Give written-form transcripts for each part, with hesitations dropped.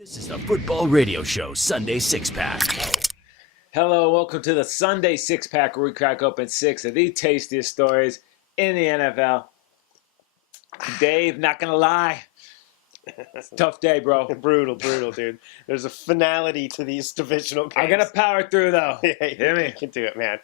This is the Football Radio Show Sunday Six Pack. Hello, welcome to the Sunday Six Pack, where we crack open six of the tastiest stories in the NFL. Dave, not gonna lie, it's a tough day, bro. Brutal, dude. There's a finality to these divisional games. I'm gonna power through though. Hear me? You can do it, man.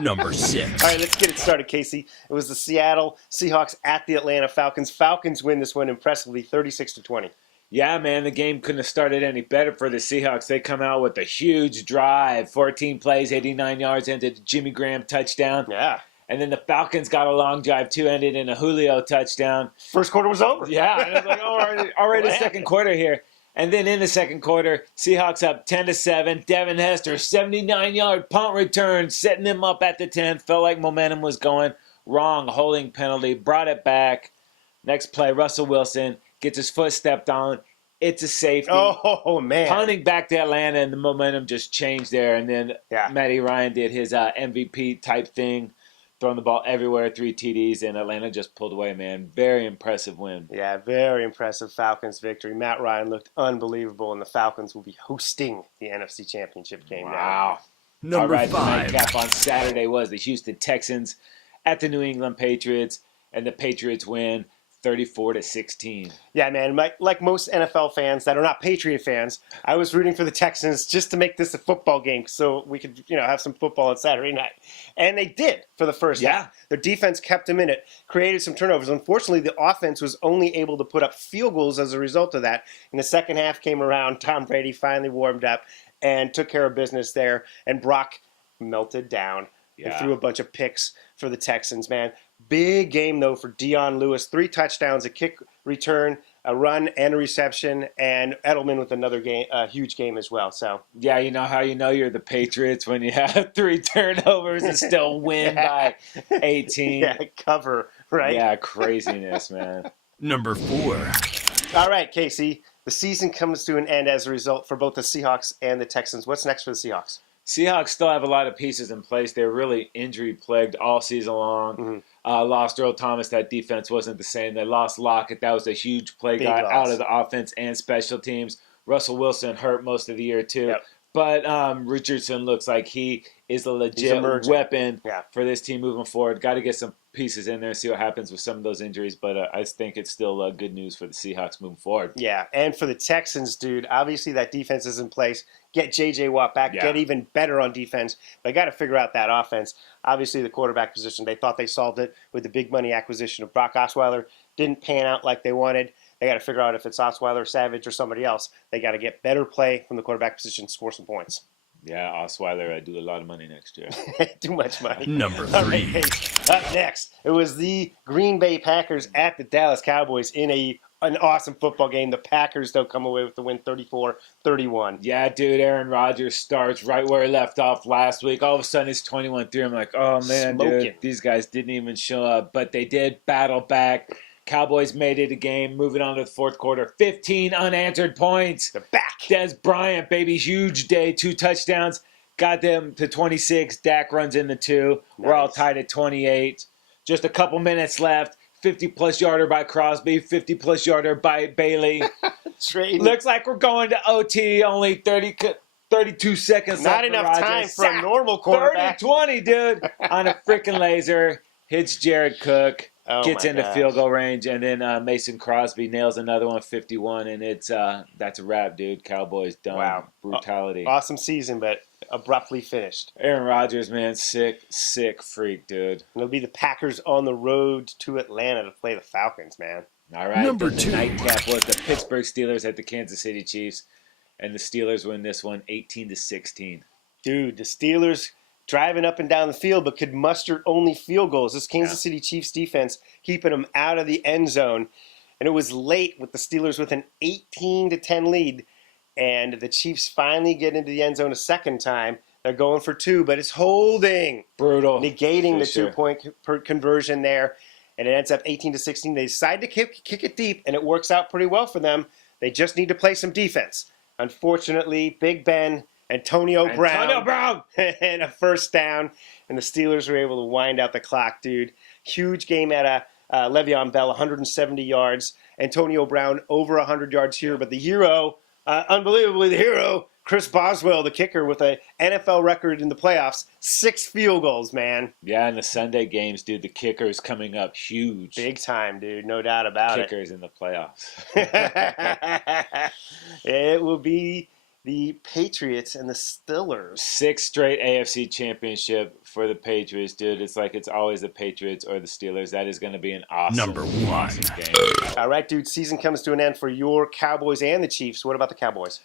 Number 6. All right, let's get it started, Casey. It was the Seattle Seahawks at the Atlanta Falcons. Falcons win this one impressively, 36-20. Yeah, man, the game couldn't have started any better for the Seahawks. They come out with a huge drive, 14 plays, 89 yards, ended a Jimmy Graham touchdown. Yeah. And then the Falcons got a long drive too, ended in a Julio touchdown. First quarter was over. Yeah, and it's like, already second quarter here. And then in the second quarter, Seahawks up 10-7. Devin Hester, 79-yard punt return, setting them up at the 10. Felt like momentum was going wrong. Holding penalty, brought it back. Next play, Russell Wilson gets his foot stepped on. It's a safety. Oh, man. Punting back to Atlanta, and the momentum just changed there. And then Matty Ryan did his MVP type thing, throwing the ball everywhere, 3 TDs, and Atlanta just pulled away, man. Very impressive win. Yeah, very impressive Falcons victory. Matt Ryan looked unbelievable, and the Falcons will be hosting the NFC Championship game now. Number All right, 5. The nightcap on Saturday was the Houston Texans at the New England Patriots, and the Patriots win 34-16. Yeah, man. Like most NFL fans that are not Patriot fans, I was rooting for the Texans just to make this a football game so we could, have some football on Saturday night. And they did for the first half. Their defense kept them in it, created some turnovers. Unfortunately, the offense was only able to put up field goals as a result of that. And the second half came around. Tom Brady finally warmed up and took care of business there. And Brock melted down and threw a bunch of picks for the Texans, man. Big game, though, for Dion Lewis. 3 touchdowns, a kick return, a run, and a reception, and Edelman with another game, a huge game as well. So yeah, you know how you know you're the Patriots when you have 3 turnovers and still win by 18. Yeah, cover, right? Yeah, craziness, man. Number 4. All right, Casey. The season comes to an end as a result for both the Seahawks and the Texans. What's next for the Seahawks? Seahawks still have a lot of pieces in place. They're really injury-plagued all season long. Mm-hmm. Lost Earl Thomas. That defense wasn't the same. They lost Lockett. That was a huge play guy out of the offense and special teams. Russell Wilson hurt most of the year, too. Yep. But Richardson looks like he is a legit weapon for this team moving forward. Got to get some pieces in there and see what happens with some of those injuries. But I think it's still good news for the Seahawks moving forward. Yeah, and for the Texans, dude, obviously that defense is in place. Get J.J. Watt back, get even better on defense. They got to figure out that offense. Obviously, the quarterback position, they thought they solved it with the big money acquisition of Brock Osweiler. Didn't pan out like they wanted. They got to figure out if it's Osweiler, Savage, or somebody else. They got to get better play from the quarterback position, score some points. Yeah, Osweiler, I do a lot of money next year. Too much money. Number 3. All right, hey, up next, it was the Green Bay Packers at the Dallas Cowboys in an awesome football game. The Packers, though, come away with the win 34-31. Yeah, dude, Aaron Rodgers starts right where he left off last week. All of a sudden, it's 21-3. I'm like, oh, man, dude, these guys didn't even show up. But they did battle back. Cowboys made it a game, moving on to the fourth quarter. 15 unanswered points. They're back. Des Bryant, baby, huge day. 2 touchdowns. Got them to 26. Dak runs in the 2. Nice. We're all tied at 28. Just a couple minutes left. 50-plus yarder by Crosby. 50-plus yarder by Bailey. Looks like we're going to OT. Only 32 seconds left. Not enough time for a normal quarterback. 30-20, dude. On a freaking laser. Hits Jared Cook. Gets into field goal range, and then Mason Crosby nails another one, 51, and it's that's a wrap, dude. Cowboys done. Wow. Brutality. Awesome season, but abruptly finished. Aaron Rodgers, man, sick freak, dude. And it'll be the Packers on the road to Atlanta to play the Falcons, man. All right. Number 2. The nightcap was the Pittsburgh Steelers at the Kansas City Chiefs, and the Steelers win this one 18-16. Dude, the Steelers driving up and down the field, but could muster only field goals. This Kansas City Chiefs defense keeping them out of the end zone. And it was late with the Steelers with an 18-10 lead. And the Chiefs finally get into the end zone a second time. They're going for 2, but it's holding. Brutal. Negating the 2-point conversion there. And it ends up 18-16. They decide to kick it deep, and it works out pretty well for them. They just need to play some defense. Unfortunately, Big Ben, Antonio Brown, and a first down, and the Steelers were able to wind out the clock, dude. Huge game at Le'Veon Bell, 170 yards. Antonio Brown over 100 yards here, but the hero Unbelievably, the hero, Chris Boswell, the kicker, with a NFL record in the playoffs, 6 field goals, man. Yeah, in the Sunday games, dude, the kicker is coming up huge. Big time, dude. No doubt about Kickers in the playoffs. it. It will be the Patriots and the Steelers. 6 straight AFC Championship for the Patriots, dude. It's like it's always the Patriots or the Steelers. That is going to be an awesome, Number 1. awesome game. All right, dude. Season comes to an end for your Cowboys and the Chiefs. What about the Cowboys?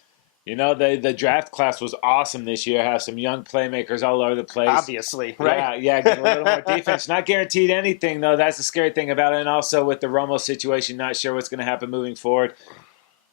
You know, the draft class was awesome this year. Have some young playmakers all over the place. Obviously, right? Yeah, get a little more defense. Not guaranteed anything, though. That's the scary thing about it. And also with the Romo situation, not sure what's going to happen moving forward.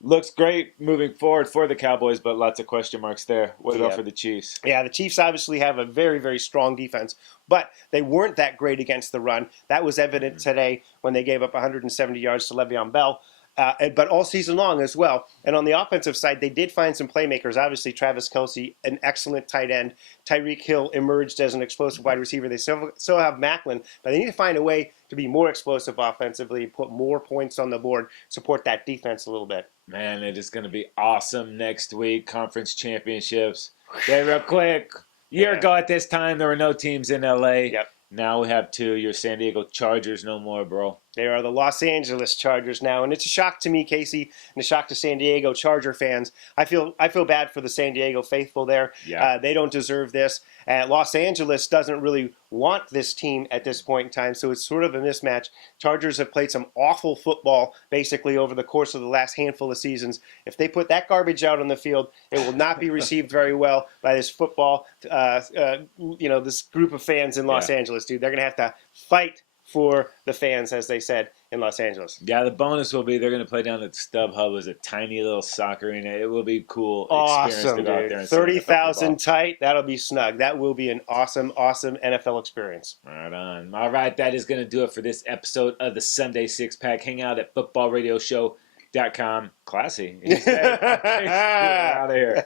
Looks great moving forward for the Cowboys, but lots of question marks there. What about for the Chiefs? Yeah, the Chiefs obviously have a very, very strong defense, but they weren't that great against the run. That was evident today when they gave up 170 yards to Le'Veon Bell. But all season long as well. And on the offensive side, they did find some playmakers. Obviously, Travis Kelce, an excellent tight end. Tyreek Hill emerged as an explosive wide receiver. They still have Macklin, but they need to find a way to be more explosive offensively, put more points on the board, support that defense a little bit. Man, it is going to be awesome next week. Conference championships. Okay, real quick. Year ago at this time, there were no teams in L.A. Yep. Now we have 2. Your San Diego Chargers no more, bro. They are the Los Angeles Chargers now, and it's a shock to me, Casey, and a shock to San Diego Charger fans. I feel bad for the San Diego faithful there. Yeah. They don't deserve this. Los Angeles doesn't really want this team at this point in time, so it's sort of a mismatch. Chargers have played some awful football basically over the course of the last handful of seasons. If they put that garbage out on the field, it will not be received very well by this football, this group of fans in Los Angeles, dude. They're going to have to fight for the fans, as they said, in Los Angeles. Yeah, the bonus will be they're going to play down at StubHub as a tiny little soccer arena. It will be cool experience Awesome, to go out dude. there and 30,000 tight. That'll be snug. That will be an awesome, awesome NFL experience. Right on. All right, that is going to do it for this episode of the Sunday Six Pack. Hang out at footballradioshow.com. Classy. Get out of here.